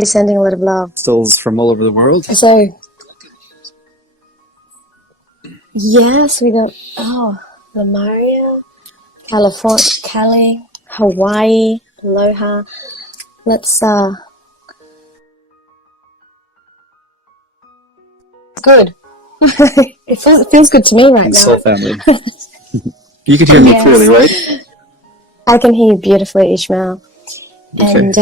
Sending a lot of love. Crystals from all over the world. So, yes, we got, Lemuria, California, Cali, Hawaii, Aloha. Let's, good. It feels good to me right now. Soul family. You can hear me clearly, right? I can hear you beautifully, Ishmael. Okay. And,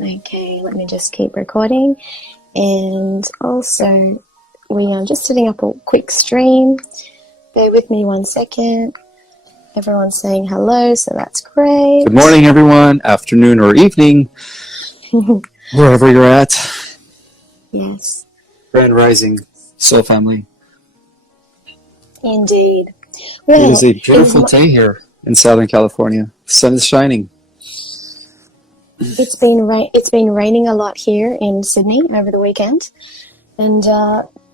okay, let me just keep recording. And also, we are just setting up a quick stream. Bear with me 1 second. Everyone's saying hello, so that's great. Good morning, everyone. Afternoon or evening, wherever you're at. Yes. Grand Rising, Soul family. Indeed. It is a beautiful day here in Southern California. The sun is shining. It's been raining a lot here in Sydney over the weekend. And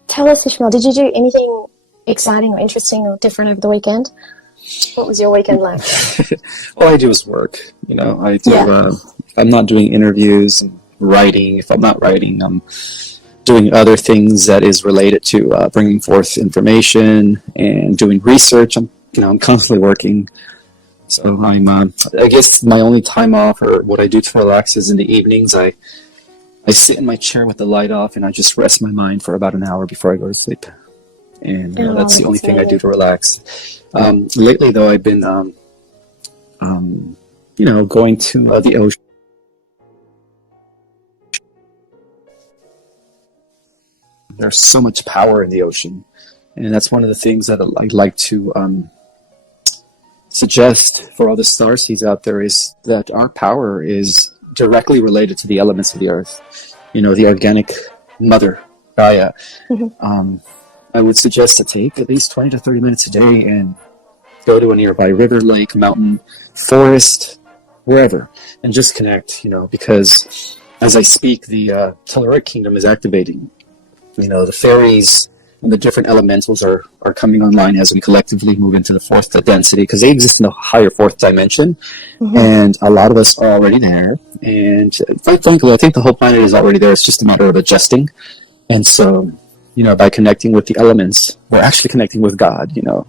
tell us, Ishmael, did you do anything exciting or interesting or different over the weekend? What was your weekend like? All I do is work. I do. I'm not doing interviews and writing. If I'm not writing, I'm doing other things that is related to bringing forth information and doing research. I'm constantly working. So I guess my only time off, or what I do to relax, is in the evenings. I sit in my chair with the light off and I just rest my mind for about an hour before I go to sleep. And that's the only thing I do to relax. Lately, though, I've been, going to the ocean. There's so much power in the ocean. And that's one of the things that I'd like to suggest for all the starseeds out there, is that our power is directly related to the elements of the earth. The organic mother, Gaia. Mm-hmm. I would suggest to take at least 20 to 30 minutes a day and go to a nearby river, lake, mountain, forest, wherever, and just connect, because as I speak, the Telluric kingdom is activating. The fairies and the different elementals are coming online as we collectively move into the fourth density, because they exist in a higher fourth dimension. Mm-hmm. And a lot of us are already there. And quite frankly, I think the whole planet is already there. It's just a matter of adjusting. And so, by connecting with the elements, we're actually connecting with God, 100%,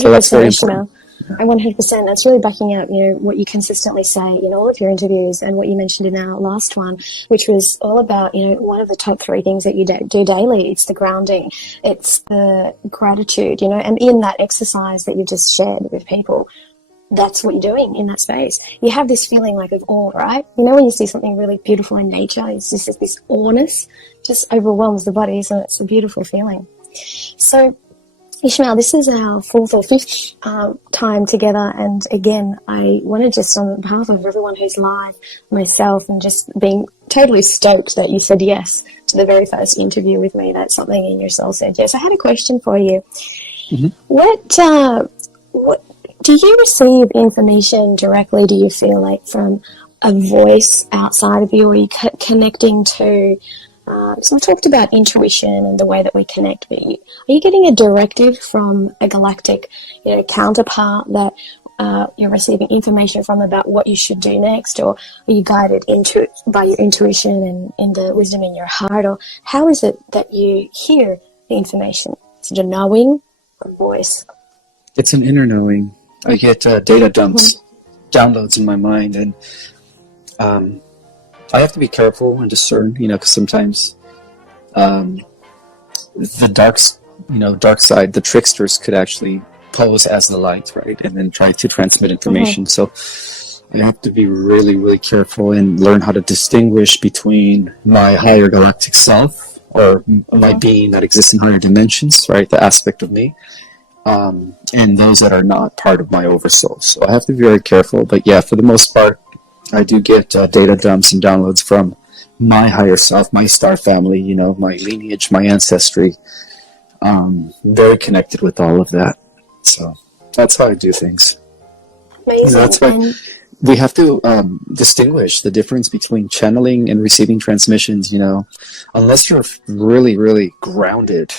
so that's very important. And 100%, that's really backing up, what you consistently say in all of your interviews, and what you mentioned in our last one, which was all about, one of the top 3 things that you do daily. It's the grounding, it's the gratitude, and in that exercise that you just shared with people, that's what you're doing in that space. You have this feeling like of awe, right? When you see something really beautiful in nature, it's just this awness just overwhelms the body, so it's a beautiful feeling. So, Ishmael, this is our 4th or 5th time together, and again, I want to just, on behalf of everyone who's live, myself, and just being totally stoked that you said yes to the very first interview with me, that something in your soul said yes. I had a question for you. Mm-hmm. What do you receive information directly, do you feel like, from a voice outside of you, or are you connecting to... so we talked about intuition and the way that we connect, but are you getting a directive from a galactic, counterpart that you're receiving information from about what you should do next, or are you guided by your intuition and in the wisdom in your heart, or how is it that you hear the information? Is it a knowing or voice? It's an inner knowing. I get data dumps, downloads in my mind, and I have to be careful and discern, because sometimes the dark side, the tricksters, could actually pose as the light, right, and then try to transmit information. Mm-hmm. So I have to be really, really careful and learn how to distinguish between my higher galactic self, or my being that exists in higher dimensions, right, the aspect of me, and those that are not part of my oversoul. So I have to be very careful. But yeah, for the most part, I do get data dumps and downloads from my higher self, my star family, my lineage, my ancestry. Very connected with all of that. So that's how I do things. Amazing. That's why we have to distinguish the difference between channeling and receiving transmissions. Unless you're really, really grounded,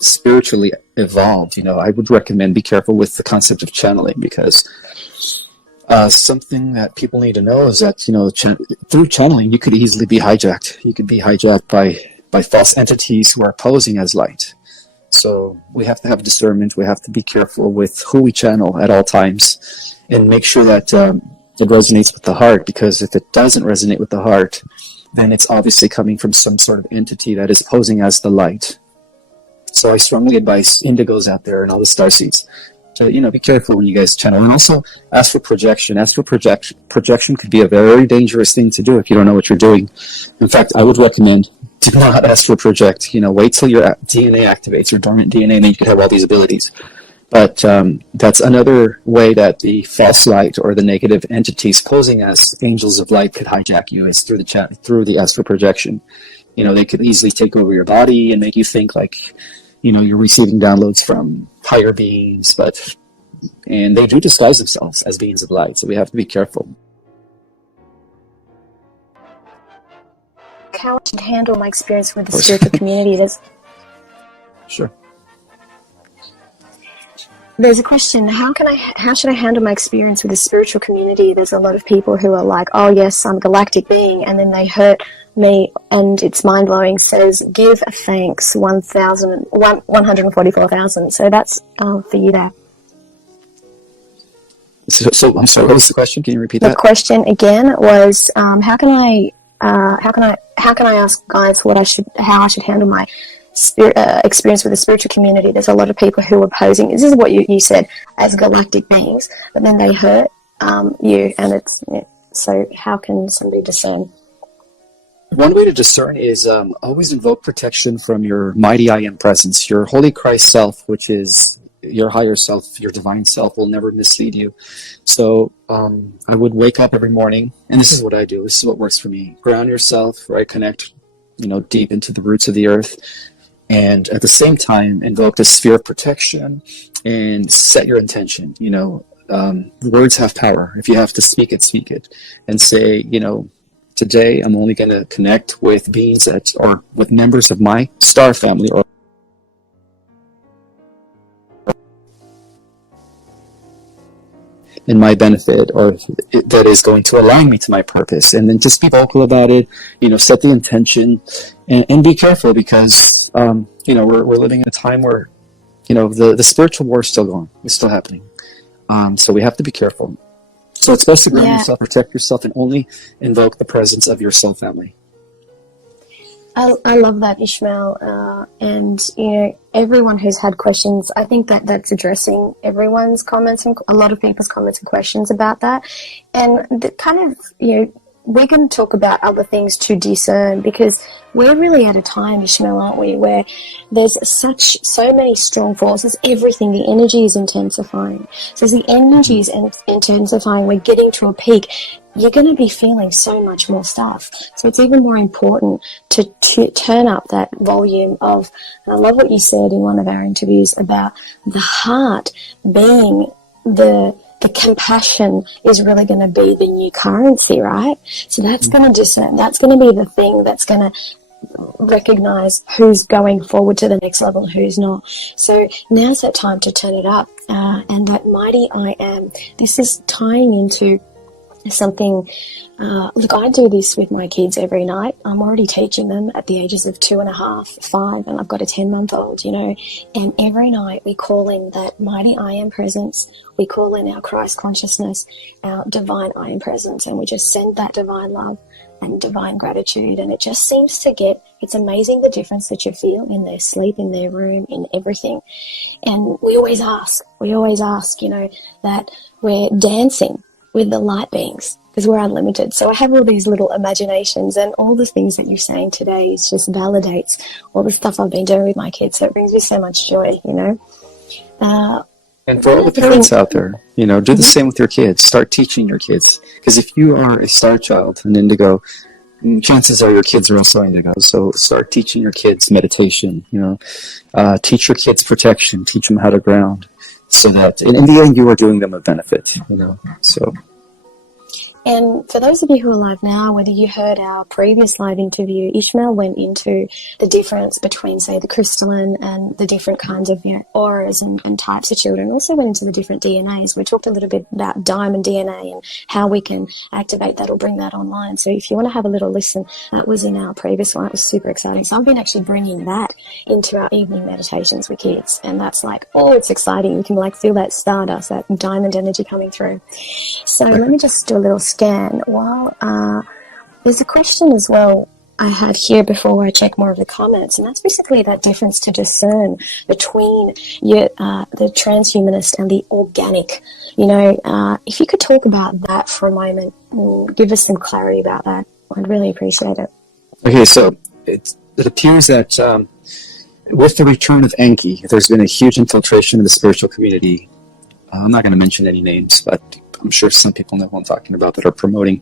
spiritually evolved, I would recommend be careful with the concept of channeling, because Something that people need to know is that, through channeling, you could easily be hijacked. You could be hijacked by false entities who are posing as light. So we have to have discernment. We have to be careful with who we channel at all times, and make sure that it resonates with the heart, because if it doesn't resonate with the heart, then it's obviously coming from some sort of entity that is posing as the light. So I strongly advise indigos out there and all the starseeds to, be careful when you guys channel. And also, astral projection. Astral projection could be a very dangerous thing to do if you don't know what you're doing. In fact, I would recommend do not astral project. Wait till your DNA activates, your dormant DNA, and then you can have all these abilities. But that's another way that the false light or the negative entities posing as angels of light could hijack you, is through the astral projection. They could easily take over your body and make you think like, you're receiving downloads from higher beings, and they do disguise themselves as beings of light, so we have to be careful. How I should handle my experience with the spiritual community? Sure. There's a question, how should I handle my experience with the spiritual community? There's a lot of people who are like, oh yes, I'm a galactic being, and then they hurt me, and it's mind-blowing. Says, give thanks, 144,000. So that's for you there. So I'm sorry, what was the question? Can you repeat that? The question again was, how can I ask guys how I should handle my experience with the spiritual community? There's a lot of people who are posing, this is what you said, as galactic beings, but then they hurt you, and so how can somebody discern? One way to discern is always invoke protection from your mighty I Am presence. Your Holy Christ self, which is your higher self, your divine self, will never mislead you. So I would wake up every morning, and this is what I do. This is what works for me. Ground yourself, right? Connect, deep into the roots of the earth, and at the same time invoke the sphere of protection and set your intention. Words have power. If you have to speak it, and say, today I'm only going to connect with beings or with members of my star family, or in my benefit, or that is going to align me to my purpose. And then just be vocal about it, set the intention, and be careful, because we're living in a time where the spiritual war is still going, it's still happening. So we have to be careful. So it's best to ground yourself, protect yourself, and only invoke the presence of your soul family. I love that, Ismael, and everyone who's had questions, I think that's addressing everyone's comments and a lot of people's comments and questions about that, and we're going to talk about other things to discern, because we're really at a time, Ismael, aren't we, where there's so many strong forces, everything, the energy is intensifying. So as the energy is intensifying, we're getting to a peak. You're going to be feeling so much more stuff. So it's even more important to turn up that volume of, and I love what you said in one of our interviews about the heart being the compassion is really going to be the new currency, right? So that's going to discern, that's going to be the thing that's going to recognize who's going forward to the next level and who's not. So now's that time to turn it up, and that mighty I Am. This is tying into something, look, I do this with my kids every night. I'm already teaching them at the ages of 2.5, 5, and I've got a 10-month-old, and every night we call in that mighty I Am presence. We call in our Christ consciousness, our divine I Am presence, and we just send that divine love and divine gratitude, and it just seems to it's amazing the difference that you feel in their sleep, in their room, in everything. And we always ask, that we're dancing with the light beings, because we're unlimited. So I have all these little imaginations, and all the things that you're saying today is just validates all the stuff I've been doing with my kids. So it brings me so much joy, And for all the parents out there, do the same with your kids. Start teaching your kids. Because if you are a star child, an indigo, chances are your kids are also indigo. So start teaching your kids meditation, teach your kids protection, teach them how to ground, so that in the end you are doing them a benefit, so. And for those of you who are live now, whether you heard our previous live interview, Ishmael went into the difference between, say, the crystalline and the different kinds of auras and types of children. Also went into the different DNAs. We talked a little bit about diamond DNA and how we can activate that or bring that online. So if you want to have a little listen, that was in our previous one. It was super exciting. So I've been actually bringing that into our evening meditations with kids. And that's like, oh, it's exciting. You can like feel that stardust, that diamond energy coming through. So let me just do a little scan. While there's a question as well I had here before I check more of the comments, and that's basically that difference to discern between the transhumanist and the organic. If you could talk about that for a moment, give us some clarity about that. I'd really appreciate it. Okay, so it appears that with the return of Enki, there's been a huge infiltration in the spiritual community. I'm not going to mention any names, but I'm sure some people know who I'm talking about that are promoting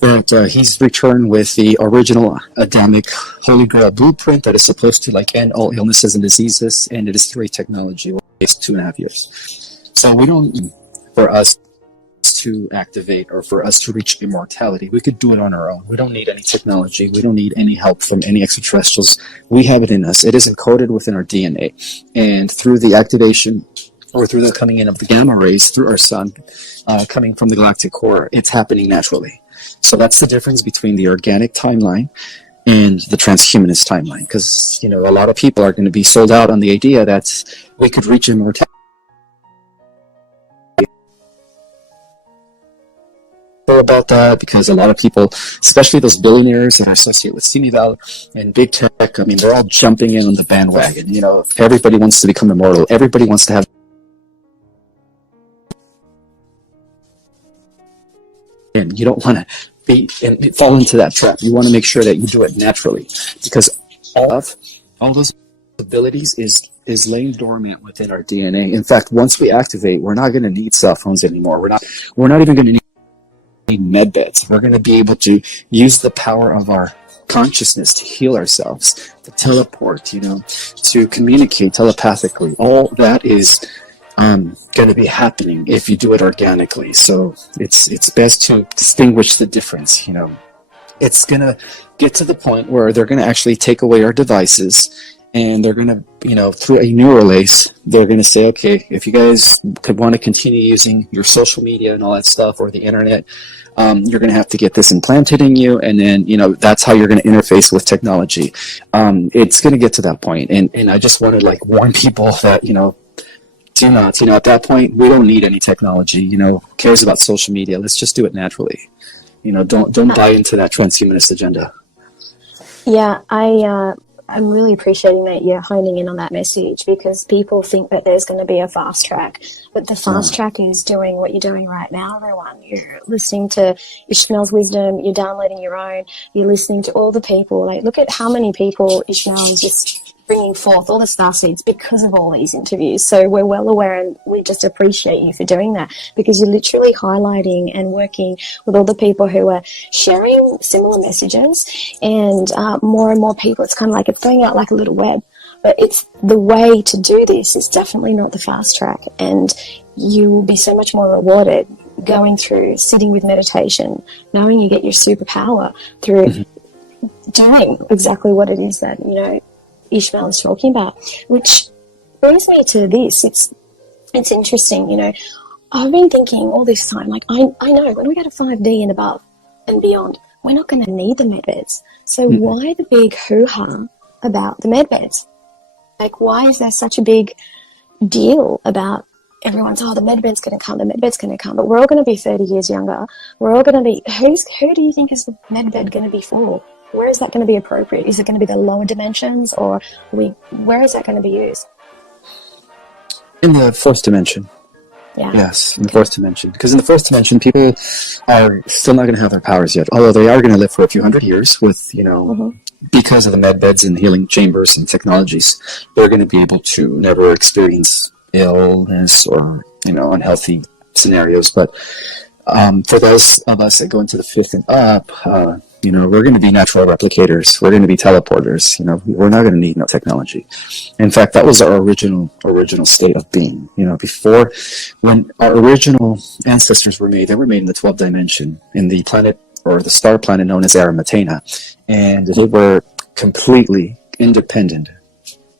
that he's returned with the original Adamic Holy Grail blueprint that is supposed to end all illnesses and diseases, and it is through a technology. It takes 2.5 years. So we don't need for us to activate or for us to reach immortality. We could do it on our own. We don't need any technology. We don't need any help from any extraterrestrials. We have it in us. It is encoded within our DNA. And through the activation or through the coming in of the gamma rays through our sun, coming from the galactic core, it's happening naturally. So that's the difference between the organic timeline and the transhumanist timeline. Because, a lot of people are going to be sold out on the idea that we could reach immortality. About that, because a lot of people, especially those billionaires that are associated with Simi Valley and big tech, they're all jumping in on the bandwagon. Everybody wants to become immortal. Everybody wants to have. And you don't want to fall into that trap. You want to make sure that you do it naturally, because all those abilities is laying dormant within our DNA. In fact, once we activate, we're not going to need cell phones anymore. We're not even going to need med beds. We're going to be able to use the power of our consciousness to heal ourselves, to teleport, to communicate telepathically. All that is going to be happening if you do it organically. So it's best to distinguish the difference. It's going to get to the point where they're going to actually take away our devices, and they're going to, through a neural lace, they're going to say, okay, if you guys could want to continue using your social media and all that stuff, or the internet, you're going to have to get this implanted in you, and then, that's how you're going to interface with technology. It's going to get to that point, and I just want to warn people that, do not, at that point, we don't need any technology. Who cares about social media? Let's just do it naturally. Don't buy into that transhumanist agenda. Yeah, I'm really appreciating that you're honing in on that message, because people think that there's going to be a fast track, but the fast track is doing what you're doing right now, everyone. You're listening to Ishmael's wisdom, you're downloading your own, you're listening to all the people. Look at how many people Ishmael is just bringing forth, all the star seeds, because of all these interviews. So we're well aware, and we just appreciate you for doing that, because you're literally highlighting and working with all the people who are sharing similar messages, and more and more people. It's kind of like it's going out like a little web, but it's the way to do this is definitely not the fast track, and you will be so much more rewarded going through sitting with meditation, knowing you get your superpower through doing exactly what it is that Ishmael is talking about. Which brings me to this. It's interesting, I've been thinking all this time, I know when we go to 5D and above and beyond, we're not going to need the med beds. So why the big hoo-ha about the med beds? Why is there such a big deal about everyone's, the med bed's going to come, the med bed's going to come, but we're all going to be 30 years younger. We're all going to be, who do you think is the med bed going to be for? Where is that going to be appropriate? Is it going to be the lower dimensions, or where is that going to be used? In the fourth dimension. Yeah. Yes, in the fourth dimension. Because in the fourth dimension, people are still not going to have their powers yet, although they are going to live for a few hundred years with, because of the med beds and healing chambers and technologies, they're going to be able to never experience illness or, unhealthy scenarios. But for those of us that go into the fifth and up, We're going to be natural replicators. We're going to be teleporters. We're not going to need no technology. In fact, that was our original state of being. Before, when our original ancestors were made, they were made in the 12th dimension, in the planet or the star planet known as Aramatena, and they were completely independent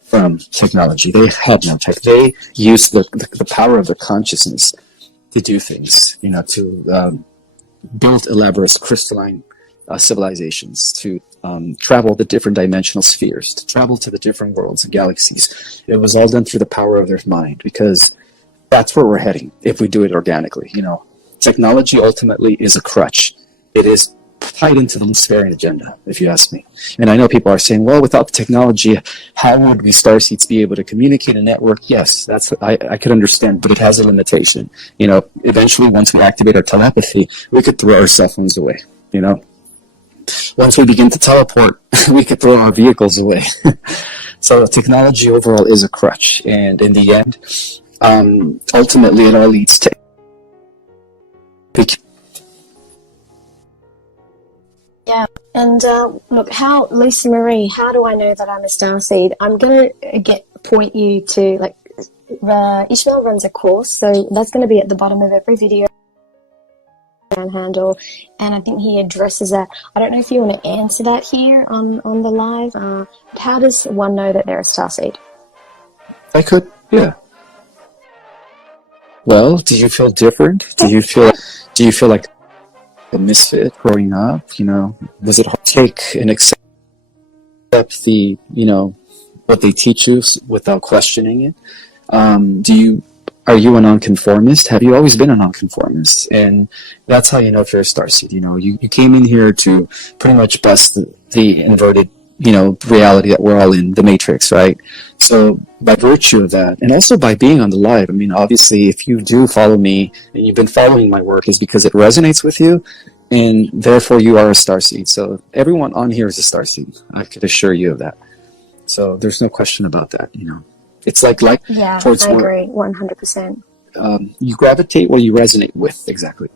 from technology. They had no tech. They used the power of their consciousness to do things. To build elaborate crystalline civilizations, to travel the different dimensional spheres, to travel to the different worlds and galaxies. It was all done through the power of their mind, because that's where we're heading if we do it organically. Technology ultimately is a crutch. It is tied into the Luciferian agenda, if you ask me. And I know people are saying, well, without the technology, how would we starseeds be able to communicate and network? Yes, I could understand, but it has a limitation. Eventually, once we activate our telepathy, we could throw our cell phones away. Once we begin to teleport, we could throw our vehicles away. So technology overall is a crutch. And in the end, ultimately it all leads to... Yeah, and look, Lisa Marie, how do I know that I'm a starseed? I'm going to point you to, Ishmael runs a course, so that's going to be at the bottom of every video handle, and I think he addresses that. I don't know if you want to answer that here on the live. How does one know that they're a starseed? I could, yeah. Well, do you feel different? Do you feel like a misfit growing up? Was it hard to take and accept the what they teach you without questioning it? Are you a nonconformist? Have you always been a nonconformist? And that's how you know if you're a starseed. You came in here to pretty much bust the inverted, reality that we're all in, the matrix, right? So by virtue of that, and also by being on the live, obviously, if you do follow me and you've been following my work, is because it resonates with you, and therefore you are a starseed. So everyone on here is a starseed. I could assure you of that. So there's no question about that. It's like yeah, towards I agree, 100%. You gravitate where you resonate with, exactly.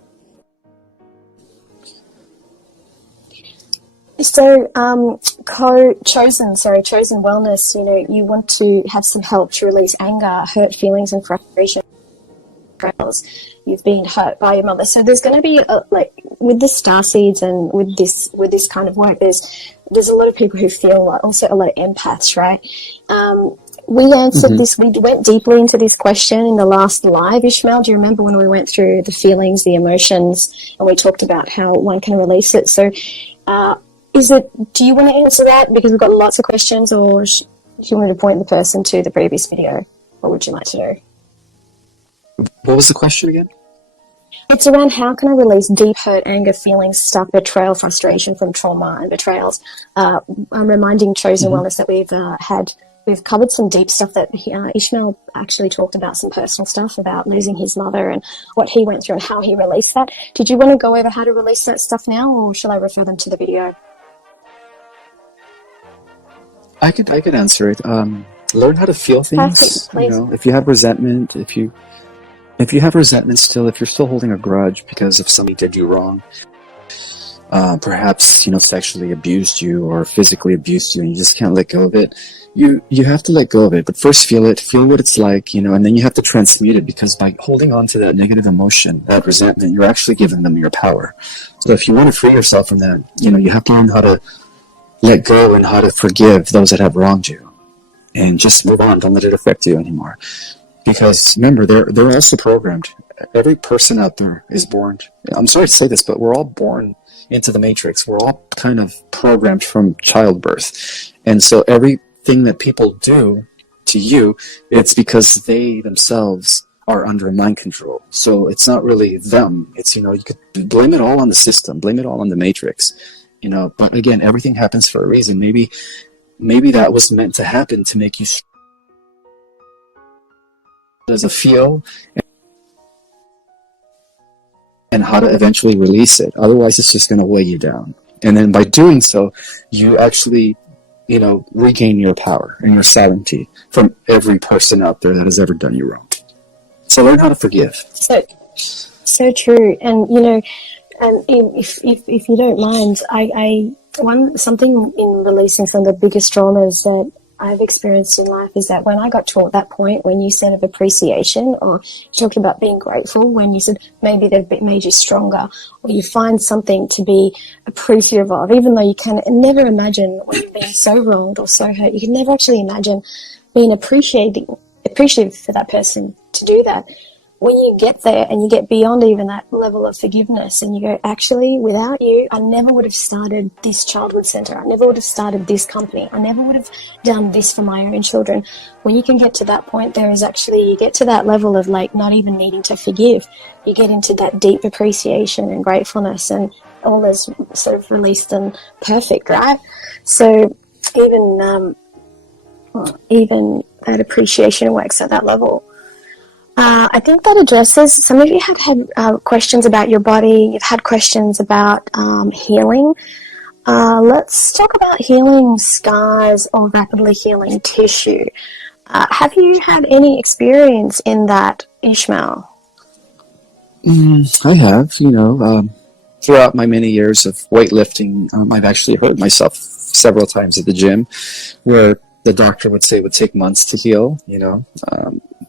So, Chosen Wellness, you want to have some help to release anger, hurt feelings, and frustration. You've been hurt by your mother. So there's going to be, with the starseeds and with this kind of work, there's a lot of people who feel also a lot of empaths, right? We answered this, we went deeply into this question in the last live, Ishmael. Do you remember when we went through the feelings, the emotions, and we talked about how one can release it? So do you want to answer that? Because we've got lots of questions, or do you want me to point the person to the previous video? What would you like to do? What was the question again? It's around how can I release deep hurt, anger, feelings, stuff, betrayal, frustration from trauma and betrayals. I'm reminding Chosen Wellness that we've covered some deep stuff that Ishmael actually talked about, some personal stuff about losing his mother and what he went through and how he released that. Did you want to go over how to release that stuff now, or shall I refer them to the video? I could answer it. Learn how to feel things. Perfect, if you have resentment, if you have resentment still, if you're still holding a grudge because of somebody did you wrong, perhaps sexually abused you or physically abused you, and you just can't let go of it. You have to let go of it, but first feel what it's like, and then you have to transmute it, because by holding on to that negative emotion, that resentment, you're actually giving them your power. So if you want to free yourself from that, you have to learn how to let go and how to forgive those that have wronged you, and just move on. Don't let it affect you anymore. Because remember, they're also programmed. Every person out there is born. I'm sorry to say this, but we're all born into the matrix. We're all kind of programmed from childbirth. And so everything that people do to you, it's because they themselves are under mind control. So it's not really them. It's, you could blame it all on the system, blame it all on the matrix, but again, everything happens for a reason. Maybe that was meant to happen to make you as a feel and how to eventually release it. Otherwise, it's just going to weigh you down. And then by doing so, you actually, regain your power and your sovereignty from every person out there that has ever done you wrong. So learn how to forgive. So true. And, And if you don't mind, something in releasing some of the biggest traumas that I've experienced in life is that when I got to that point, when you said of appreciation, or you talked about being grateful, when you said maybe they've made you stronger, or you find something to be appreciative of, even though you can never imagine when you've been so wronged or so hurt, you can never actually imagine being appreciative for that person to do that. When you get there and you get beyond even that level of forgiveness and you go, actually, without you, I never would have started this childhood center. I never would have started this company. I never would have done this for my own children. When you can get to that point, you get to that level of like not even needing to forgive. You get into that deep appreciation and gratefulness, and all is sort of released and perfect, right? So even that appreciation works at that level. I think that addresses, some of you have had questions about your body, you've had questions about healing. Let's talk about healing scars or rapidly healing tissue. Have you had any experience in that, Ishmael? I have, throughout my many years of weightlifting, I've actually hurt myself several times at the gym, where the doctor would say it would take months to heal,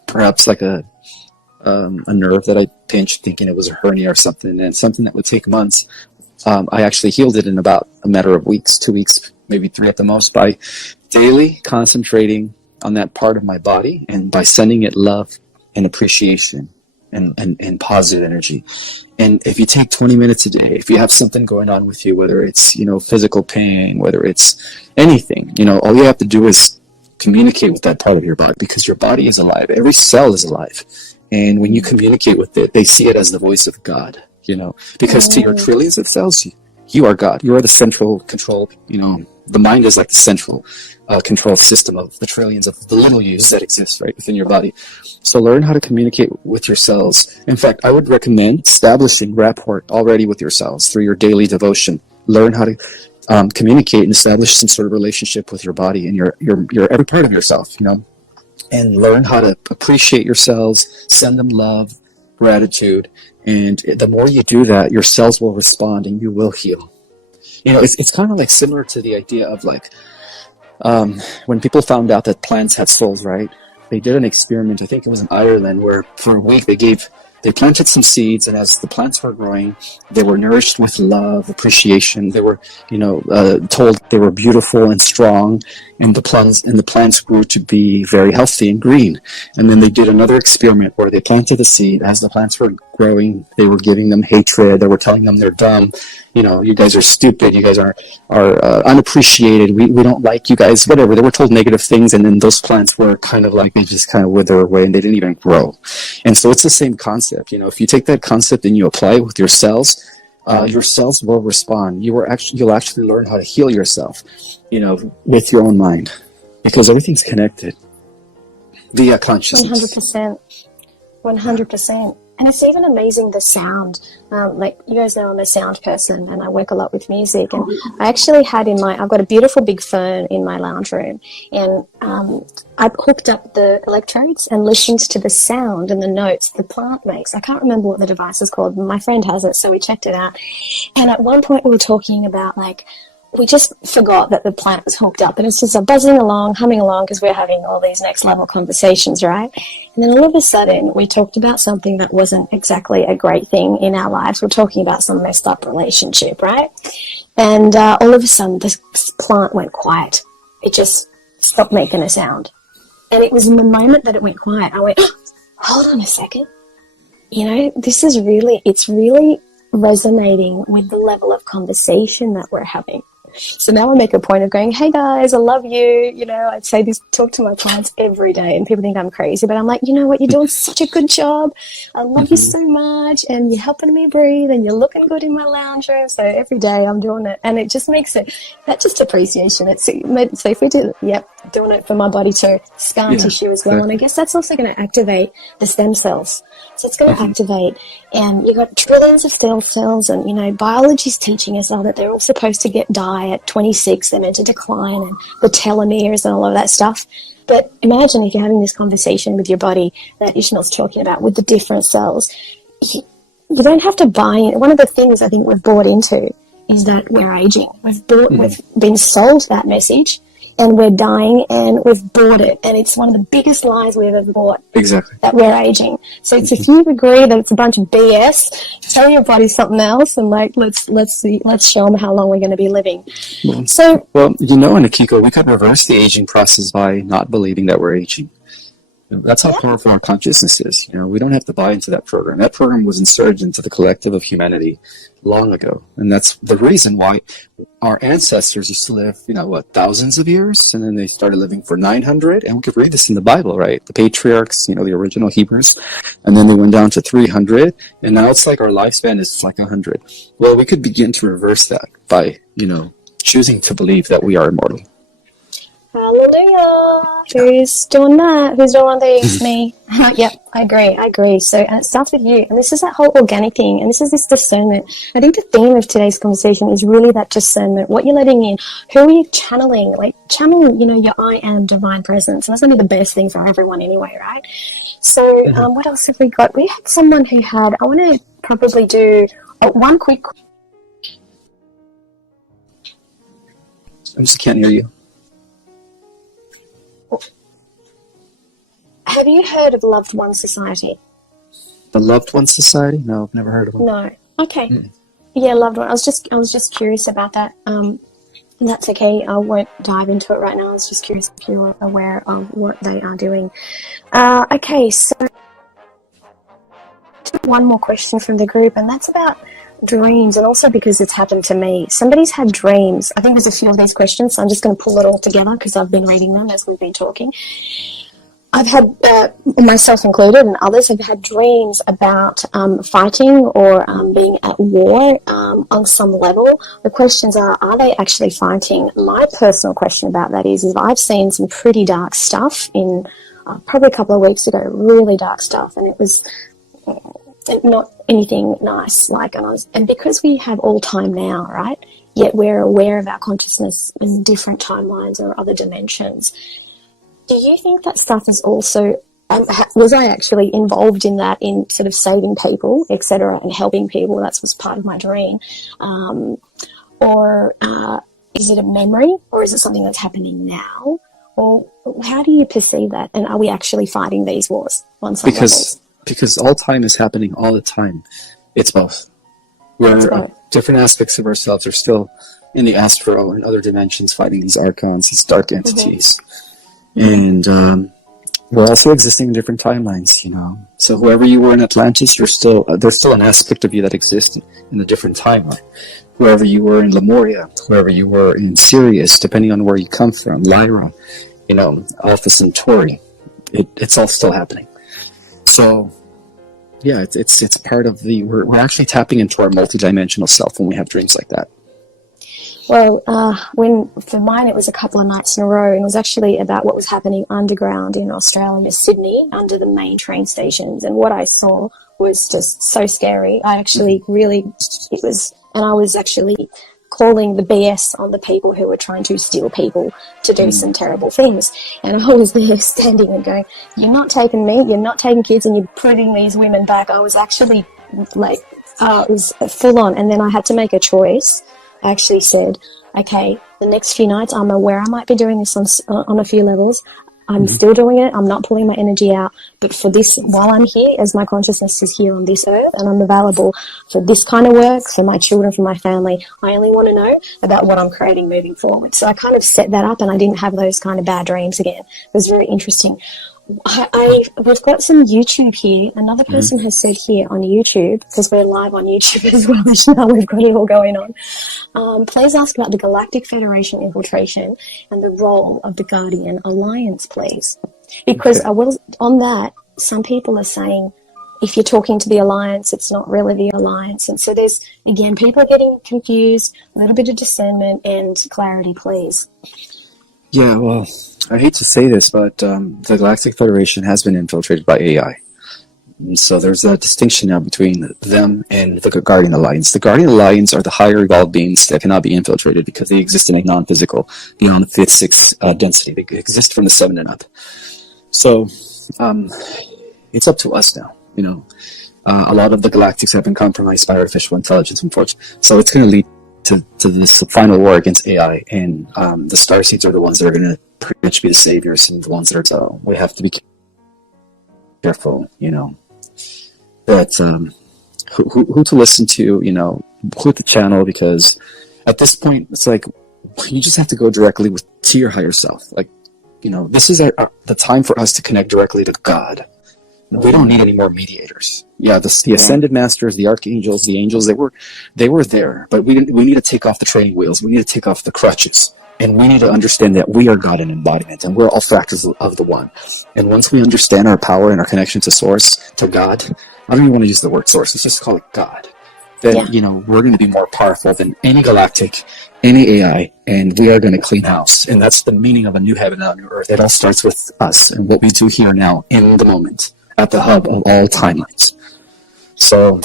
perhaps like a nerve that I pinched thinking it was a hernia or something, and something that would take months. I actually healed it in about a matter of weeks, 2 weeks, maybe 3 at the most, by daily concentrating on that part of my body and by sending it love and appreciation and positive energy. And if you take 20 minutes a day, if you have something going on with you, whether it's, physical pain, whether it's anything, all you have to do is communicate with that part of your body, because your body is alive. Every cell is alive. And when you communicate with it, they see it as the voice of God, because to your trillions of cells, you are God. You are the central control, the mind is like the central control system of the trillions of the little yous that exist right within your body. So learn how to communicate with your cells. In fact, I would recommend establishing rapport already with your cells through your daily devotion. Learn how to communicate and establish some sort of relationship with your body and your every part of yourself, and learn how to appreciate your cells, send them love, gratitude, and the more you do that, your cells will respond and you will heal. It's kind of like similar to the idea of like when people found out that plants have souls, right? They did an experiment, I think it was in Ireland, where for a week they planted some seeds, and as the plants were growing, they were nourished with love, appreciation. They were, told they were beautiful and strong, and the plants grew to be very healthy and green. And then they did another experiment where they planted the seed. As the plants were growing, they were giving them hatred. They were telling them they're dumb. You guys are stupid. You guys are unappreciated. We don't like you guys. Whatever. They were told negative things, and then those plants were kind of like, they just kind of wither away, and they didn't even grow. And so it's the same concept. If you take that concept and you apply it with your cells will respond. You'll actually learn how to heal yourself, with your own mind, because everything's connected via consciousness. 100%. And it's even amazing the sound. Like you guys know, I'm a sound person and I work a lot with music. And I actually I've got a beautiful big fern in my lounge room. And I hooked up the electrodes and listened to the sound and the notes the plant makes. I can't remember what the device is called. My friend has it, so we checked it out. And at one point we were talking about we just forgot that the plant was hooked up, and it's just buzzing along, humming along, because we're having all these next level conversations, right? And then all of a sudden we talked about something that wasn't exactly a great thing in our lives. We're talking about some messed up relationship, right? And all of a sudden this plant went quiet. It just stopped making a sound. And it was in the moment that it went quiet, I went, hold on a second. It's really resonating with the level of conversation that we're having. So now I make a point of going, hey guys, I love you. I'd say this, talk to my clients every day, and people think I'm crazy, but I'm like, you know what? You're doing such a good job. I love you so much, and you're helping me breathe, and you're looking good in my lounge room. So every day I'm doing it, and it just makes it, that just appreciation. So if we do, doing it for my body too, scar tissue as well. Exactly. And I guess that's also going to activate the stem cells. So it's going to activate, and you've got trillions of stem cells, and biology's teaching us all that they're all supposed to die at 26. They're meant to decline, and the telomeres and all of that stuff. But imagine if you're having this conversation with your body that Ishmael's talking about with the different cells. you don't have to buy in. One of the things I think we've bought into is that we're aging. We've been sold that message, and we're dying, and we've bought it. And it's one of the biggest lies we've ever bought. Exactly. That we're aging. So it's, if you agree that it's a bunch of BS, tell your body something else, and like let's show them how long we're going to be living. Well, So, Anikiko, we could reverse the aging process by not believing that we're aging. That's how powerful our consciousness is. We don't have to buy into that program. That program was inserted into the collective of humanity long ago. And that's the reason why our ancestors used to live, thousands of years, and then they started living for 900. And we could read this in the Bible, right? The patriarchs, the original Hebrews. And then they went down to 300. And now it's like our lifespan is like 100. Well, we could begin to reverse that by, choosing to believe that we are immortal. hallelujah. Who's doing that? Who's doing one of these? Me. Yep, I agree. So, and it starts with you. And this is that whole organic thing. And this is this discernment. I think the theme of today's conversation is really that discernment. What you're letting in. Who are you channeling? Like, channeling, your I am divine presence. And that's going to be the best thing for everyone anyway, right? So, what else have we got? We had someone who had, I want to probably do one quick. I just can't hear you. Have you heard of Loved One Society? The Loved One Society? No, I've never heard of one. No. Okay. Yeah, Loved One. I was just curious about that. And that's okay. I won't dive into it right now. I was just curious if you're aware of what they are doing. Okay, so one more question from the group, and that's about dreams, and also because it's happened to me. Somebody's had dreams. I think there's a few of these questions, so I'm just going to pull it all together because I've been reading them as we've been talking. I've had, myself included, and others have had dreams about fighting or being at war on some level. The questions are they actually fighting? My personal question about that is I've seen some pretty dark stuff in probably a couple of weeks ago, really dark stuff, and it was not anything nice. And because we have all time now, right? Yet we're aware of our consciousness in different timelines or other dimensions. Do you think that stuff is also, was I actually involved in that, in sort of saving people, etc., and helping people? That was part of my dream. Or is it a memory, or is it something that's happening now? Or how do you perceive that? And are we actually fighting these wars on some levels? Because all time is happening all the time. It's both. Different aspects of ourselves are still in the astral and other dimensions fighting these archons, these dark entities. And we're also existing in different timelines, So whoever you were in Atlantis, there's still an aspect of you that exists in a different timeline. Whoever you were in Lemuria, whoever you were in Sirius, depending on where you come from, Lyra, Alpha Centauri, it's all still happening. So, yeah, it's part of we're actually tapping into our multidimensional self when we have dreams like that. Well, for mine it was a couple of nights in a row, and it was actually about what was happening underground in Australia, Sydney, under the main train stations, and what I saw was just so scary. I actually I was actually calling the BS on the people who were trying to steal people to do some terrible things. And I was there standing and going, you're not taking me, you're not taking kids, and you're putting these women back. I was actually it was full on. And then I had to make a choice. I actually said, okay, the next few nights I'm aware I might be doing this on a few levels. I'm still doing it. I'm not pulling my energy out. But for this, while I'm here, as my consciousness is here on this earth, and I'm available for this kind of work, for my children, for my family, I only want to know about what I'm creating moving forward. So I kind of set that up, and I didn't have those kind of bad dreams again. It was very interesting. We've got some YouTube here. Another person has said here on YouTube, because we're live on YouTube as well as now, we've got it all going on. Please ask about the Galactic Federation infiltration and the role of the Guardian Alliance, please. Because on that, some people are saying, if you're talking to the Alliance, it's not really the Alliance. And so there's, again, people are getting confused, a little bit of discernment and clarity, please. Yeah, well, I hate to say this, but the Galactic Federation has been infiltrated by AI. And so there's a distinction now between them and the Guardian Alliance. The Guardian Alliance are the higher evolved beings that cannot be infiltrated because they exist in a non-physical, beyond physics density. They exist from the 7 and up. So it's up to us now, A lot of the galactics have been compromised by artificial intelligence, unfortunately. So it's going to lead to this final war against AI, and the starseeds are the ones that are going to pretty much be the saviors, and the ones that are, we have to be careful, that who to listen to, who to channel, because at this point, it's like, you just have to go directly to your higher self. Like, this is the time for us to connect directly to God. We don't need any more mediators. Yeah, the ascended masters, the archangels, the angels, they were there, but we need to take off the training wheels. We need to take off the crutches, and we need to understand that we are God in embodiment, and we're all fractals of the one. And once we understand our power and our connection to Source, to God, I don't even want to use the word Source. Let's just call it God. Then we're going to be more powerful than any galactic, any AI, and we are going to clean house. And that's the meaning of a new heaven and a new earth. It all starts with us and what we do here now in the moment, at the hub of all timelines. So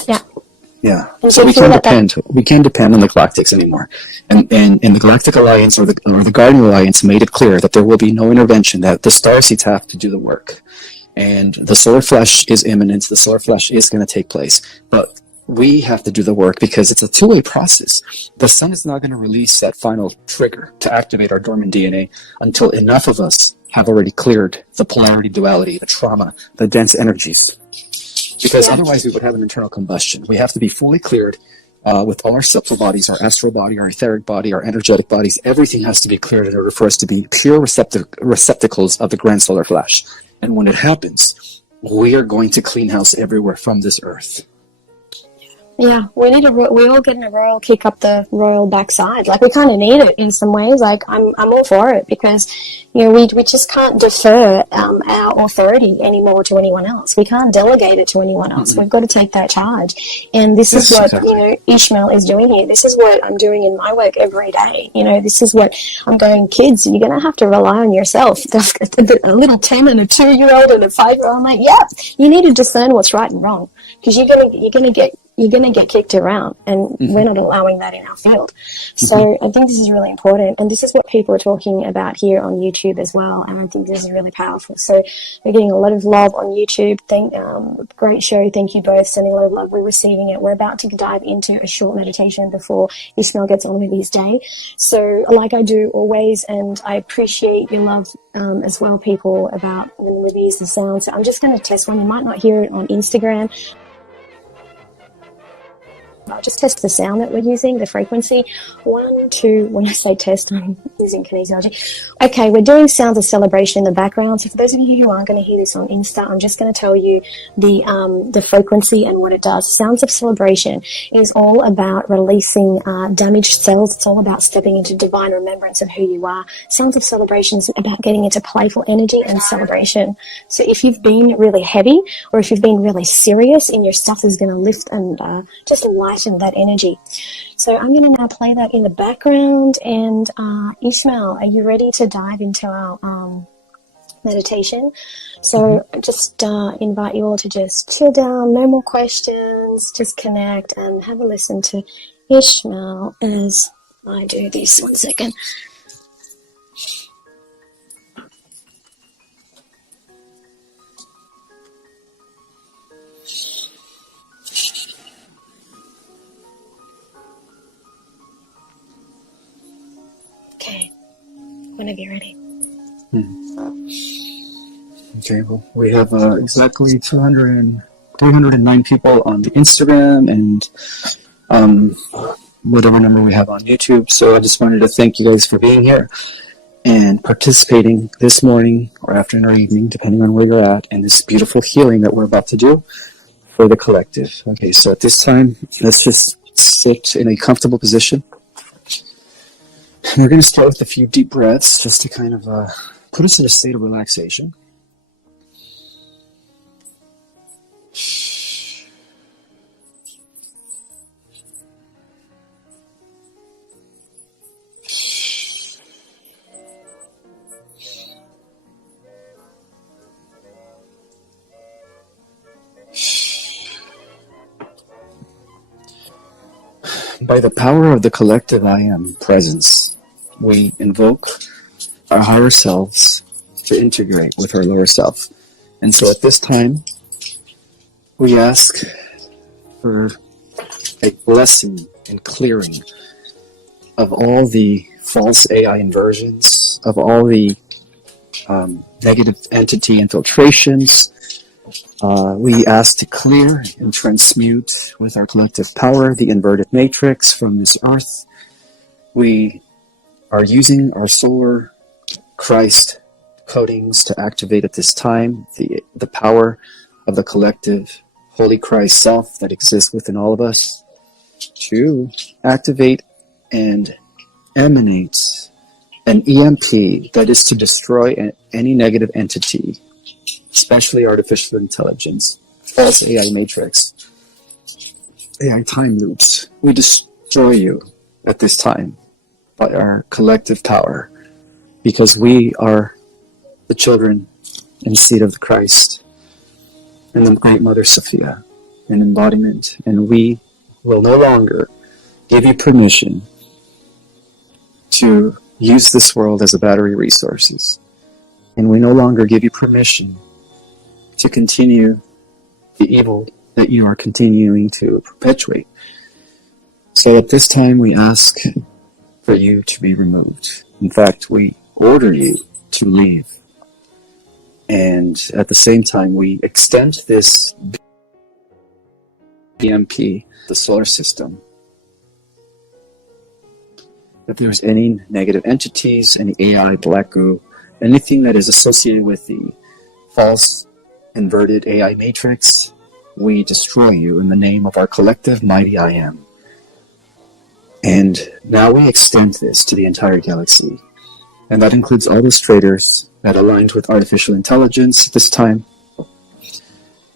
so we can't depend on the galactics anymore. And the Galactic Alliance or the Guardian Alliance made it clear that there will be no intervention, that the starseeds have to do the work. And the solar flush is imminent. The solar flush is going to take place, but we have to do the work, because it's a two-way process. The sun is not going to release that final trigger to activate our dormant DNA until enough of us have already cleared the polarity, duality, the trauma, the dense energies. Because otherwise we would have an internal combustion. We have to be fully cleared with all our subtle bodies, our astral body, our etheric body, our energetic bodies. Everything has to be cleared in order for us to be pure receptacles of the grand solar flash. And when it happens, we are going to clean house everywhere from this earth. Yeah, we all getting a royal kick up the royal backside. Like, we kind of need it in some ways. Like, I'm all for it, because, we just can't defer our authority anymore to anyone else. We can't delegate it to anyone else. We've got to take that charge. And this is what, Ishmael is doing here. This is what I'm doing in my work every day. This is what I'm going, kids, you're going to have to rely on yourself. A little 10 and a 2-year-old and a 5-year-old, I'm like, you need to discern what's right and wrong, because you're going to get kicked around, and we're not allowing that in our field. So I think this is really important, and this is what people are talking about here on YouTube as well, and I think this is really powerful. So we're getting a lot of love on YouTube. Great show. Thank you both. Sending a lot of love. We're receiving it. We're about to dive into a short meditation before Ismael gets on with his day. So, like I do always, and I appreciate your love as well, people, about when we use the sound. So I'm just going to test one. You might not hear it on Instagram. I'll just test the sound that we're using, the frequency. 1, 2, when I say test, I'm using kinesiology. Okay, we're doing sounds of celebration in the background. So for those of you who aren't going to hear this on Insta, I'm just going to tell you the frequency and what it does. Sounds of celebration is all about releasing damaged cells. It's all about stepping into divine remembrance of who you are. Sounds of celebration is about getting into playful energy and celebration. So if you've been really heavy, or if you've been really serious, in your stuff is going to lift and just lighten that energy. So I'm going to now play that in the background. And Ishmael, are you ready to dive into our meditation? So just invite you all to just chill down, no more questions, just connect and have a listen to Ishmael as I do this. 1 second. Okay, whenever you're ready. Okay, well, we have exactly 309 people on Instagram, and whatever number we have on YouTube. So I just wanted to thank you guys for being here and participating this morning or afternoon or evening, depending on where you're at, in this beautiful healing that we're about to do for the collective. Okay, so at this time, let's just sit in a comfortable position. And we're going to start with a few deep breaths just to kind of put us in a state of relaxation. By the power of the collective I Am presence, we invoke our higher selves to integrate with our lower self. And so at this time, we ask for a blessing and clearing of all the false AI inversions, of all the negative entity infiltrations. We ask to clear and transmute with our collective power the inverted matrix from this earth. We are using our solar Christ codings to activate at this time the power of the collective Holy Christ self that exists within all of us to activate and emanate an EMP that is to destroy any negative entity, especially artificial intelligence, false AI matrix, AI time loops. We destroy you at this time by our collective power, because we are the children and seed of the Christ and the Great Mother Sophia, an embodiment, and we will no longer give you permission to use this world as a battery resources, and we no longer give you permission to continue the evil that you are continuing to perpetuate. So at this time we ask for you to be removed. In fact, we order you to leave. And at the same time, we extend this EMP, the solar system. If there's any negative entities, any AI, black goo, anything that is associated with the false inverted AI matrix, we destroy you in the name of our collective mighty I Am. And now we extend this to the entire galaxy. And that includes all those traders that aligned with artificial intelligence at this time.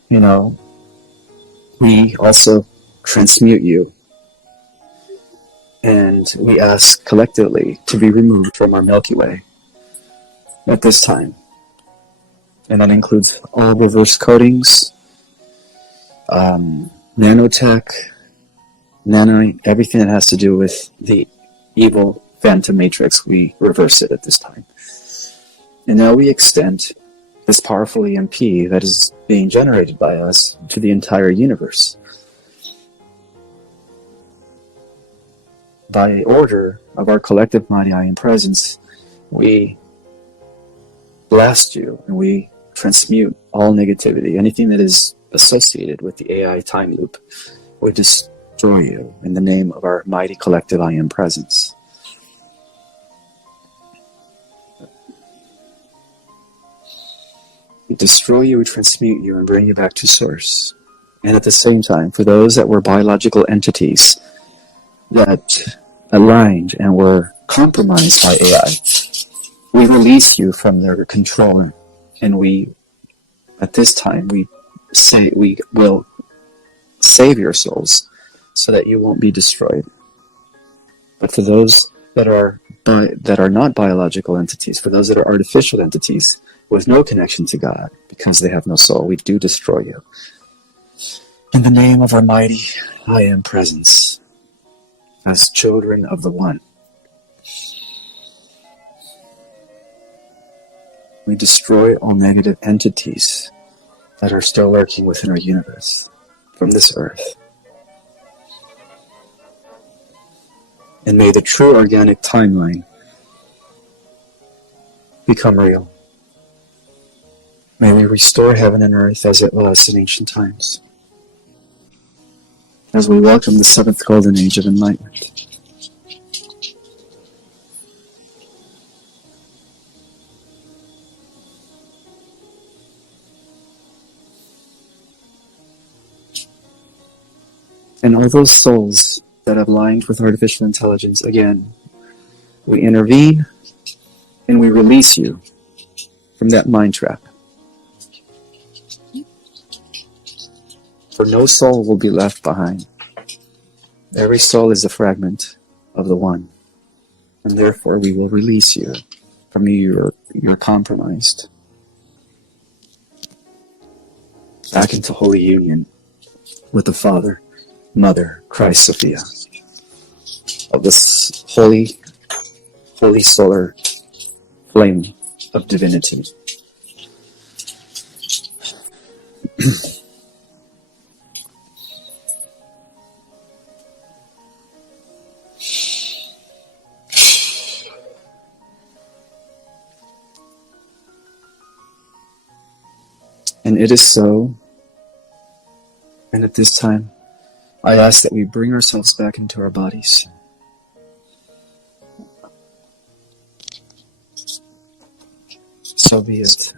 You know, we also transmute you. And we ask collectively to be removed from our Milky Way at this time. And that includes all reverse codings, nanotech, everything that has to do with the evil phantom matrix, we reverse it at this time. And now we extend this powerful EMP that is being generated by us to the entire universe. By order of our collective mighty I Am presence, we blast you and we transmute all negativity, anything that is associated with the AI time loop. We destroy you in the name of our mighty collective I Am presence. We destroy you, we transmute you, and bring you back to source. And at the same time, for those that were biological entities that aligned and were compromised by AI, we release you from their control, and we, at this time, we say we will save your souls so that you won't be destroyed. But for those that are not biological entities, for those that are artificial entities with no connection to God, because they have no soul, we do destroy you. In the name of our mighty I Am presence, as children of the One, we destroy all negative entities that are still lurking within our universe from this earth. And may the true organic timeline become real. May we restore heaven and earth as it was in ancient times, as we welcome the seventh golden age of enlightenment. And all those souls that have aligned with artificial intelligence, again, we intervene and we release you from that mind trap. For no soul will be left behind. Every soul is a fragment of the One. And therefore we will release you from your compromised back into holy union with the Father, Mother, Christ Sophia, of this holy solar flame of divinity. And it is so. And at this time, I ask that we bring ourselves back into our bodies. So be it.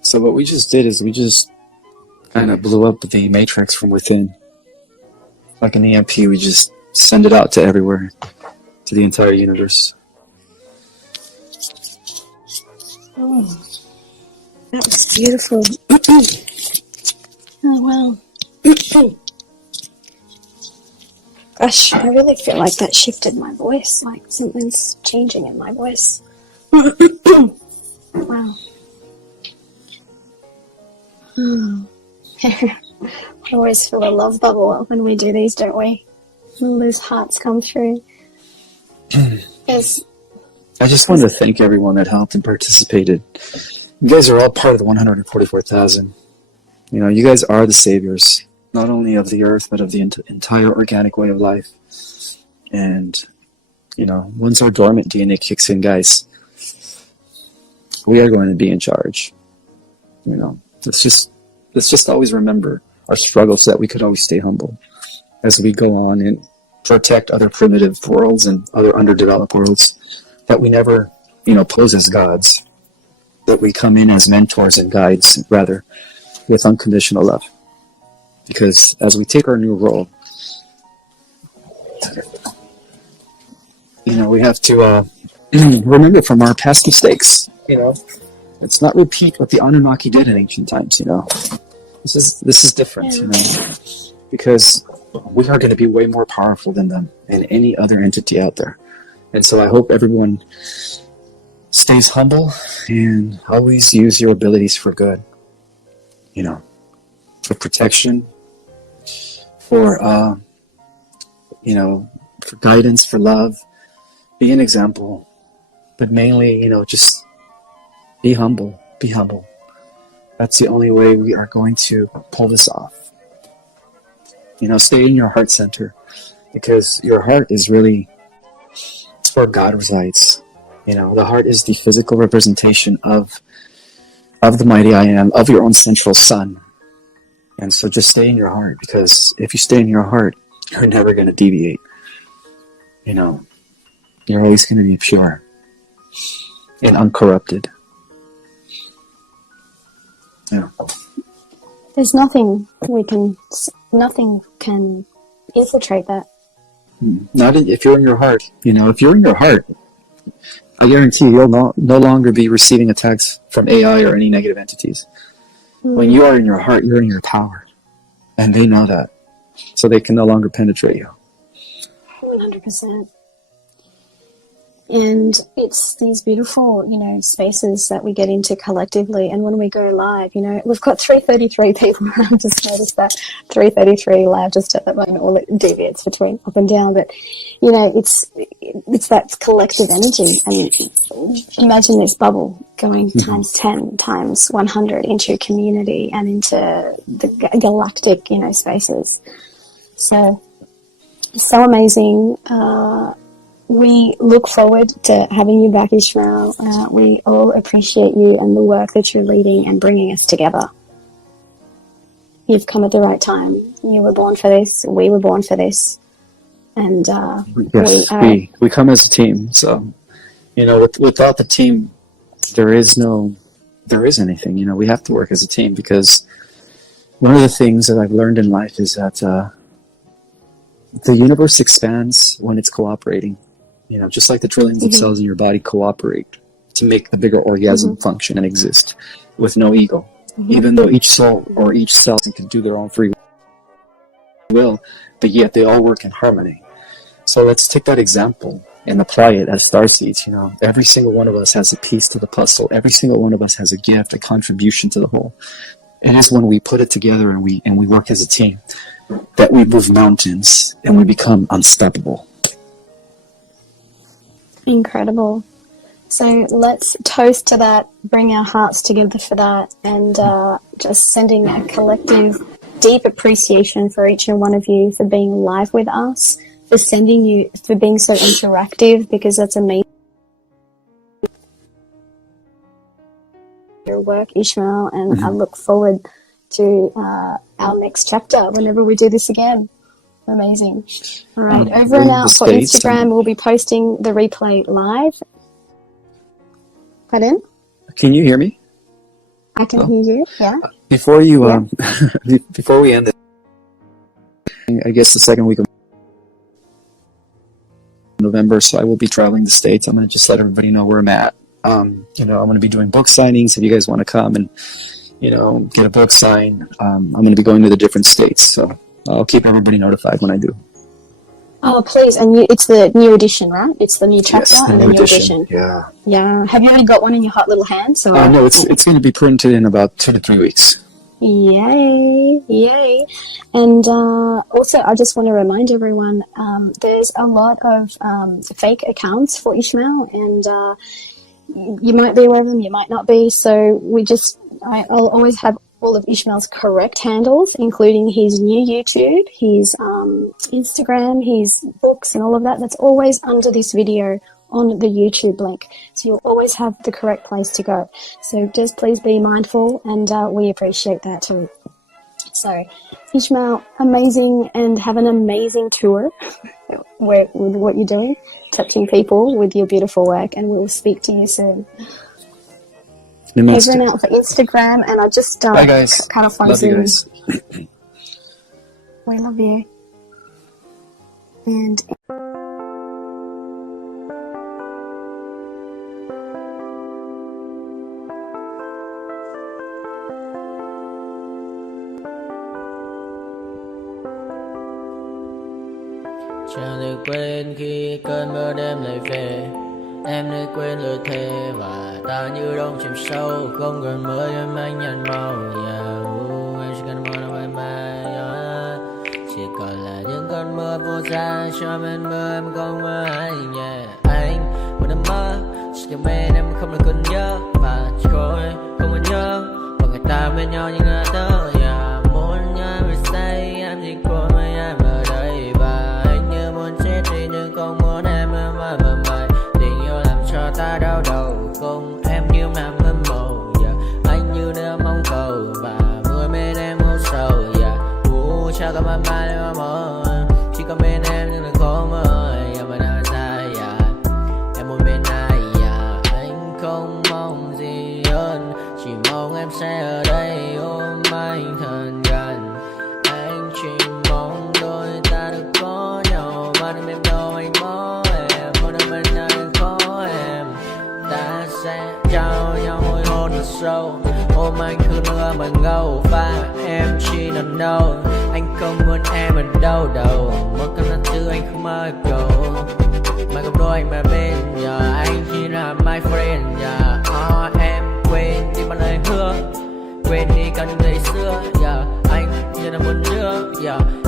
So what we just did is we just kind of blew up the matrix from within. Like an EMP, we just send it out to everywhere, to the entire universe. Oh, that was beautiful. Oh, wow. Gosh, I really feel like that shifted my voice, like something's changing in my voice. Wow. I always feel a love bubble when we do these, don't we? All those hearts come through. Yes. I just wanted to thank everyone that helped and participated. You guys are all part of the 144,000. You know, you guys are the saviors, not only of the earth, but of the entire organic way of life. And, you know, once our dormant DNA kicks in, guys, we are going to be in charge. You know, let's just always remember our struggle so that we could always stay humble as we go on and protect other primitive worlds and other underdeveloped worlds, that we never, you know, pose as gods, that we come in as mentors and guides, rather, with unconditional love. Because as we take our new role, you know, we have to remember from our past mistakes, you know. Let's not repeat what the Anunnaki did in ancient times, you know. This is different, you know, because we are going to be way more powerful than them and any other entity out there. And so I hope everyone stays humble and always use your abilities for good, you know, for protection, for, you know, for guidance, for love. Be an example, but mainly, you know, just be humble. Be humble. That's the only way we are going to pull this off. You know, stay in your heart center, because your heart is really, it's where God resides. You know, the heart is the physical representation of the mighty I am, of your own central sun. And so just stay in your heart, because if you stay in your heart, you're never going to deviate. You know, you're always going to be pure and uncorrupted. Yeah. There's nothing can infiltrate that. Not if you're in your heart. You know, if you're in your heart, I guarantee you'll no longer be receiving attacks from AI or any negative entities. When you are in your heart, you're in your power. And they know that. So they can no longer penetrate you. 100%. And it's these beautiful, you know, spaces that we get into collectively. And when we go live, you know, we've got 333 people. I've just noticed that 333 live just at that moment. Well, it deviates between up and down, but you know, it's that collective energy. And imagine this bubble going times 10, times 100 into community and into the galactic, you know, spaces. So amazing. We look forward to having you back, Ismael. We all appreciate you and the work that you're leading and bringing us together. You've come at the right time. You were born for this. We were born for this. And yes, we come as a team. So, you know, without the team, there is anything. You know, we have to work as a team, because one of the things that I've learned in life is that the universe expands when it's cooperating. You know, just like the trillions of cells in your body cooperate to make the bigger orgasm function and exist with no ego. Even though each soul or each cell can do their own free will, but yet they all work in harmony. So let's take that example and apply it as starseeds. You know, every single one of us has a piece to the puzzle. Every single one of us has a gift, a contribution to the whole. And it's when we put it together and we work as a team that we move mountains and we become unstoppable. Incredible. So let's toast to that, bring our hearts together for that, and just sending a collective deep appreciation for each and one of you for being live with us, for being so interactive, because that's amazing. Your work, Ishmael, and I look forward to our next chapter whenever we do this again. Amazing. All right, over and out for Instagram. We'll be posting the replay live. Pardon? Can you hear me? I can hear you. Yeah. Before you, before we end it, I guess the second week of November, so I will be traveling the States. I'm going to just let everybody know where I'm at. I'm going to be doing book signings. If you guys want to come and, get a book signed, I'm going to be going to the different states. So I'll keep everybody notified when I do. Oh, please. And it's the new edition, right? It's the new chapter and the new edition. Yeah. Yeah. Have you already got one in your hot little hand? So no, it's going to be printed in about 2 to 3 weeks. Yay. Yay. And also, I just want to remind everyone, there's a lot of fake accounts for Ishmael, and you might be aware of them, you might not be. So I'll always have all of Ishmael's correct handles, including his new YouTube, his Instagram, his books, and all of that. That's always under this video on the YouTube link. So you'll always have the correct place to go. So just please be mindful, and we appreciate that too. So, Ishmael, amazing, and have an amazing tour with what you're doing, touching people with your beautiful work, and we'll speak to you soon. Over and out for Instagram, and I just bye guys. cut off on love Zoom. You guys. We love you. And chẳng được quên khi cơn mưa đêm lại về, em đã quên lời thề và ta như đông chìm sâu, không còn mơ em anh nhận màu. Em chỉ cần mơ đâu em mai, chỉ còn là những cơn mưa vô giá cho bên mơ em không mơ ai. Anh một đêm mơ chỉ cần bên em không được cần nhớ và thôi không còn nhớ và người ta bên nhau như ngã tớ. Muốn nhớ về say em chỉ có mấy em ở đây và anh như muốn chết đi nhưng không muốn em mơ mày. Tình yêu làm cho ta đau đầu, không em như mà mơ mộng. Anh như đứa mong cầu và mưa bên em hôn sầu. Chào các bạn mai em mơ, chỉ có bên em nhưng đừng có mơ. Em ở nơi xa, em muốn bên ai. Anh không mong gì hơn, chỉ mong em sẽ ở đây ôm anh thật gần. Anh chỉ mong đôi ta được có nhau mà đừng em đâu anh có em. Một đêm bên anh có em, ta sẽ trao nhau môi hôn thật sâu, ôm anh cứ mưa bằng gâu và em chỉ nằm đâu. Anh không muốn em ở đâu đâu, một cơn gió thứ anh không mơ cầu mà gặp đôi anh mà bên giờ anh chỉ là my friend. Em quên đi bao lời hứa, quên đi cả những ngày xưa. Anh như là một đứa,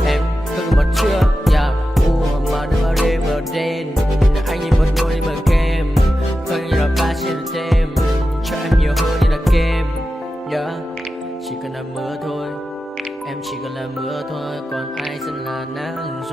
em không một chưa. Mà đêm ở đêm ở đêm, anh như một đôi mà kem, không như là ba trên thêm, cho em nhiều hơn như là kem. Chỉ cần là mưa thôi, em chỉ cần là mưa thôi, còn ai sẽ là nắng rồi.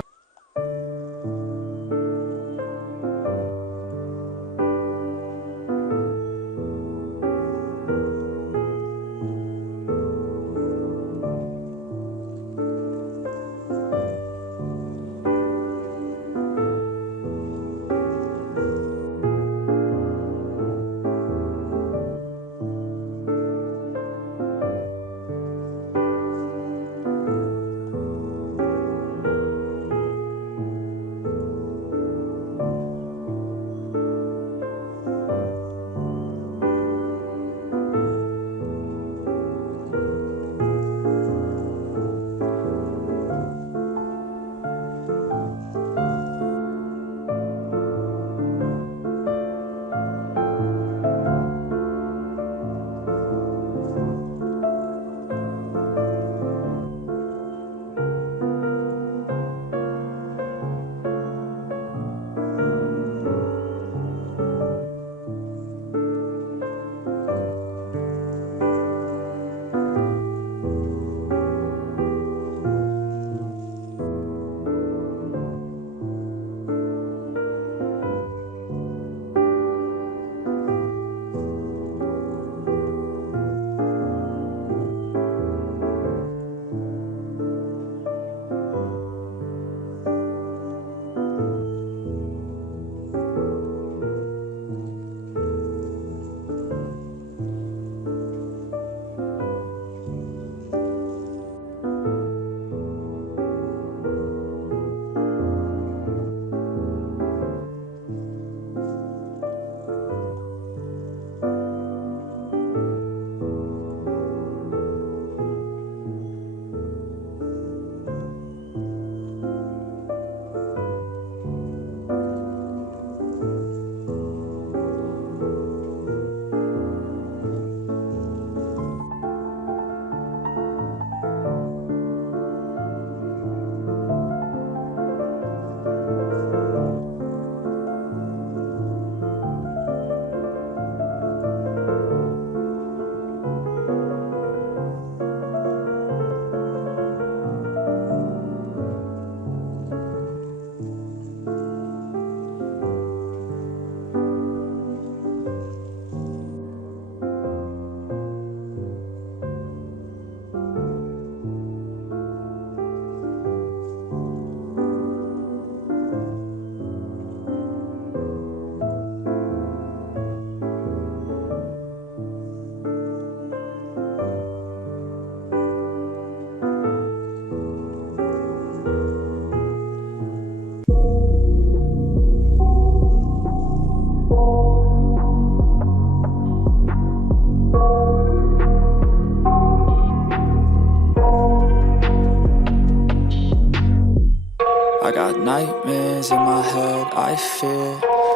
nightmares in my head, I fear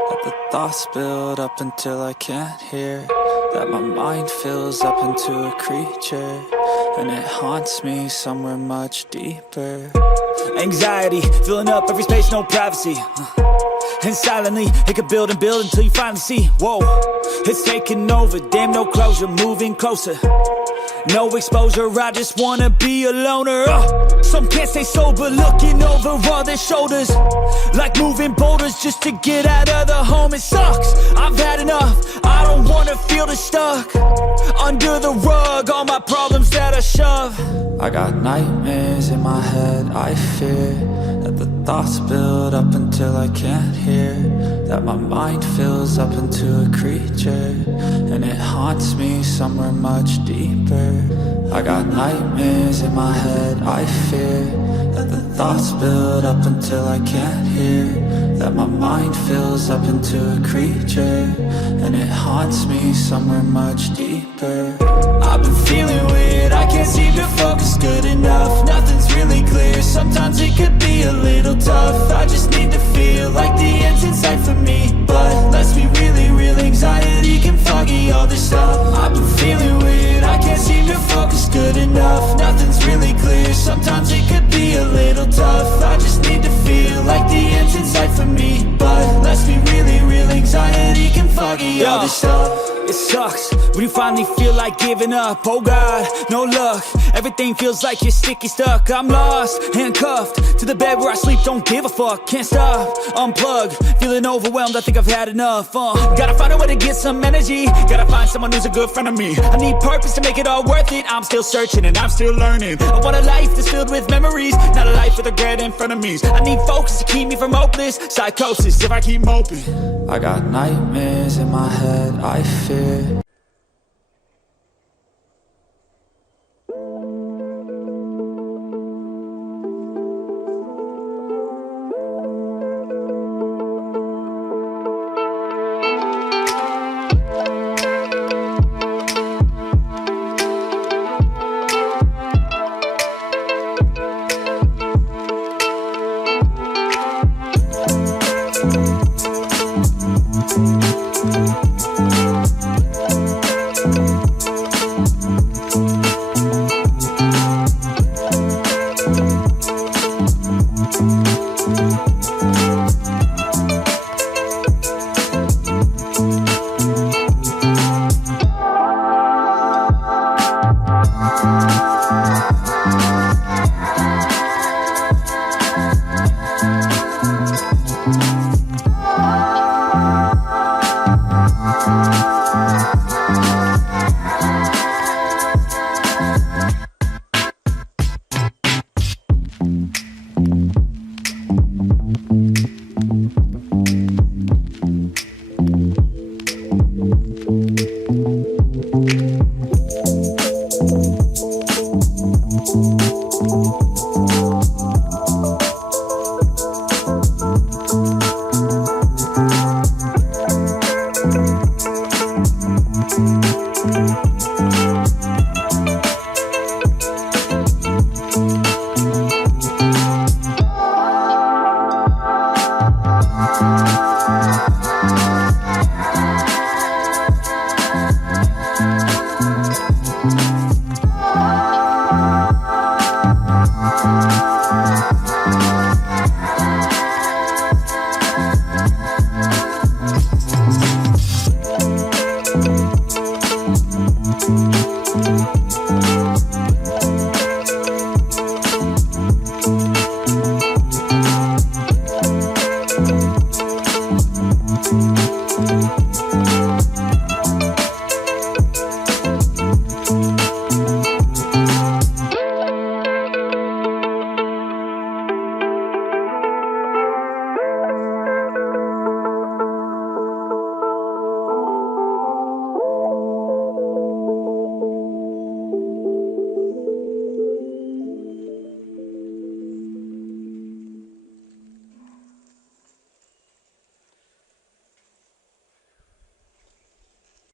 that the thoughts build up until I can't hear, that my mind fills up into a creature, and it haunts me somewhere much deeper. Anxiety, filling up every space, no privacy. And silently, it could build and build until you finally see, whoa, it's taking over, damn no closure, moving closer. No exposure, I just wanna be a loner. Some can't stay sober, looking over all their shoulders, like moving boulders just to get out of the home. It sucks, I've had enough, I don't wanna feel the stuck under the rug, all my problems that I shove. I got nightmares in my head, I fear that the thoughts build up until I can't hear, that my mind fills up into a creature, and it haunts me somewhere much deeper. I got nightmares in my head, I fear that the thoughts build up until I can't hear, that my mind fills up into a creature, and it haunts me somewhere much deeper. I've been feeling weird, I can't seem to focus good enough, nothing's really clear, sometimes it could be a little tough. I just need to feel like the end's in sight for me, but let's be really real, anxiety can foggy all this stuff. I've been feeling weird, I can't seem to focus good enough, nothing's really clear, sometimes it could be a little tough. I just need to feel like the end's in sight for me, but let's be really real, anxiety can foggy all this stuff. It sucks when you finally feel like giving up. Oh God, no luck, everything feels like you're sticky stuck. I'm lost, handcuffed to the bed where I sleep, don't give a fuck. Can't stop, unplug, feeling overwhelmed, I think I've had enough. Gotta find a way to get some energy, gotta find someone who's a good friend of me. I need purpose to make it all worth it, I'm still searching and I'm still learning. I want a life that's filled with memories, not a life with regret in front of me. I need focus to keep me from hopeless psychosis if I keep moping. I got nightmares in my head, I fear.